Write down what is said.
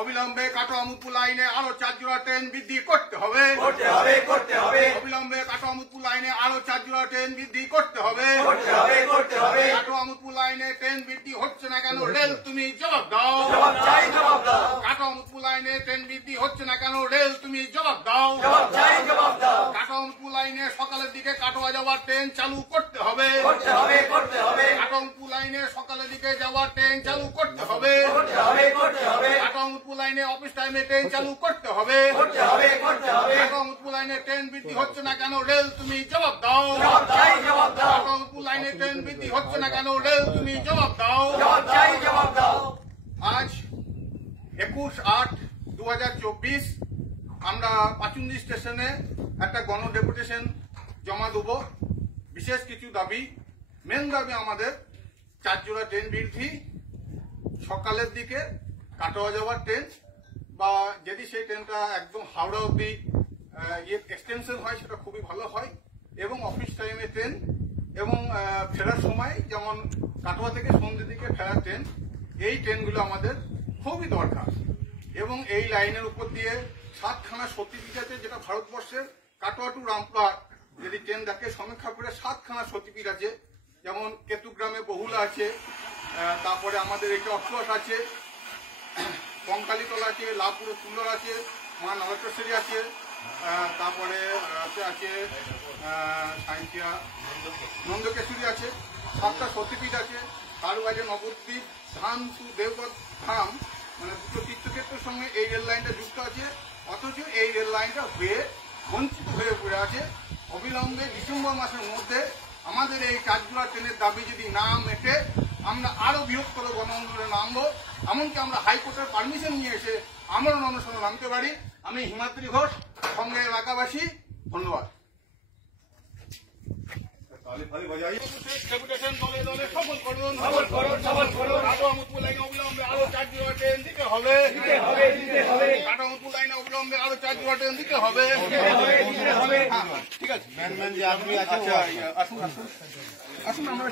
অবিলম্বে কাটোয়া-মুদপুর লাইনে আরো 4 জোড়া ট্রেন বৃদ্ধি করতে হবে। অবিলম্বে কাটোয়া-মুদপুর লাইনে আরো 4 জোড়া ট্রেন বৃদ্ধি করতে হবে। কাটোয়া-মুদপুর লাইনে ট্রেন বৃদ্ধি হচ্ছে না কেন, রেল তুমি জবাব দাও। কাটোয়া-মুদপুর লাইনে ট্রেন বৃদ্ধি হচ্ছে না কেন, রেল তুমি জবাব দাও। কাটোয়া-মুদপুর লাইনে সকালের দিকে কাটোয়া যাওয়ার ট্রেন চালু করতে হবে। কাটোয়া-মুদপুর লাইনে সকালের দিকে যাওয়ার ট্রেন চালু করতে হবে। কাটোয়া-মুদপুর লাইনে অফিস টাইমে ট্রেন চালু করতে হবে। কাটোয়া-মুদপুর লাইনে ট্রেন বৃদ্ধি হচ্ছে না কেন, রেল তুমি জবাব দাও। কাটোয়া-মুদপুর লাইনে ট্রেন বৃদ্ধি হচ্ছে না কেন, রেল তুমি জবাব দাও। আজ 21/8/2024 আমরা পাচুন্দি স্টেশনে একটা গণ ডেপুটেশন জমা দেবো। বিশেষ কিছু দাবি, মেন দাবি আমাদের 4 জোড়া ট্রেন বৃদ্ধি, সকালের দিকে কাটোয়া যাওয়ার ট্রেন, বা যদি সেই ট্রেনটা একদম হাওড়া অব্দি এক্সটেনশন হয় সেটা খুবই ভালো হয়, এবং অফিস টাইমে ট্রেন, এবং ফেরার সময় যেমন কাটোয়া থেকে সন্ধ্যের দিকে ফেরার ট্রেন, এই ট্রেনগুলো আমাদের খুবই দরকার। এবং এই লাইনের উপর দিয়ে 7খানা সতীপীঠ আছে, যেটা ভারতবর্ষের কাটোয়া টু রামপুরহাট যদি ট্রেন দেখে সমীক্ষা করে 7খানা সতীপীঠ আছে। যেমন কেতুগ্রামে বহুলা আছে, তারপরে আমাদের এটা অশ্বস আছে, কঙ্কালীতলা আছে, লাভপুরে সুন্দর আছে, মা নরেশ্বরী আছে, তারপরে আছে সাঁইথিয়া নন্দকেশ্বরী আছে, 7টা সতীপীঠ আছে। তার বাইরে নবদ্বীপ ধাম টু দেবগড় ধাম, মানে দুটো তীর্থক্ষেত্রের সঙ্গে এই রেল লাইনটা যুক্ত আছে, অথচ এই রেল লাইনটা হয়ে বঞ্চিত হয়ে পড়ে আছে। অবিলম্বে ডিসেম্বর মাসের মধ্যে আমাদের এই 4 জোড়া ট্রেনের দাবি যদি না মেটে আমরা আরো বৃহত্তর গণ আন্দোলনে নামবো। এমনকি আমরা হাইকোর্টের পারমিশন নিয়ে এসে আমরা অনশনে নামতে পারি। আমি হিমাদ্রি ঘোষ, সঙ্গে এলাকাবাসী, ধন্যবাদ। দলে দলে সফল করুন। কাটোয়া-মুদপুর লাইনে অবিলম্বে আরো 4 জোড়া ট্রেন দিতে হবে। কাটোয়া-মুদপুর লাইনে অবিলম্বে আরো 4 জোড়া ট্রেন দিতে হবে। ঠিক আছে, আসুন আসুন আসুন, আমরা